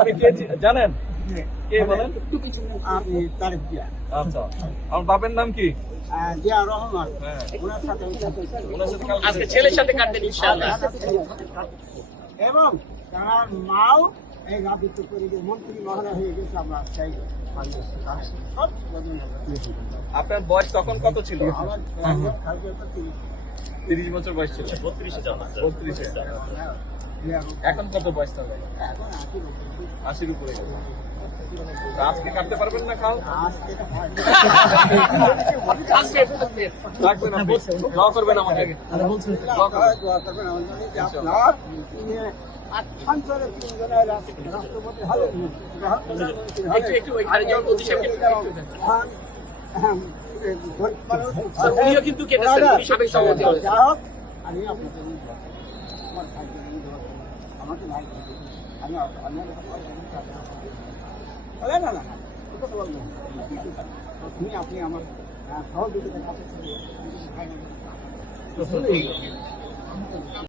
আমি কে জানেন? কে বলেন? আমি তারিখ দিয়া আচ্ছা, আমার বাপের নাম কি? জিয়া রহমান হ্যাঁ, ওনার সাথে ওনার সাথে কালকে আজকে ছেলের সাথে কাটবেন ইনশাআল্লাহ। এবং তার মাও এই রাবিত পরিবেশ মন্ত্রী মহোদয় হয়ে গেছে। আমরা চাই সব আপনার বয়স তখন কত ছিল? আমার 30 বছর বয়স ছিল। 32 জন আছে। 32 এখন কত বয়স তাহলে? 80 উপরে গেছে। তা আজকে কাটতে পারবেন না খাল? রাখবেন আপনি, দোয়া করবেন আমাকে। দোয়া করবেন। সঞ্চরের 3 জনের রাষ্ট্রপতি হলেন একটু ওইখানে যাওয়ার প্রতি উনিও কিন্তু কেটেছেন, উনি সাবেক সভাপতি হলেন। যা হোক আমি আপনাকে আমার ভাইকে আমাকে ভাই আমি না না তুমি আপনি আমার সহযোগিতার কাছে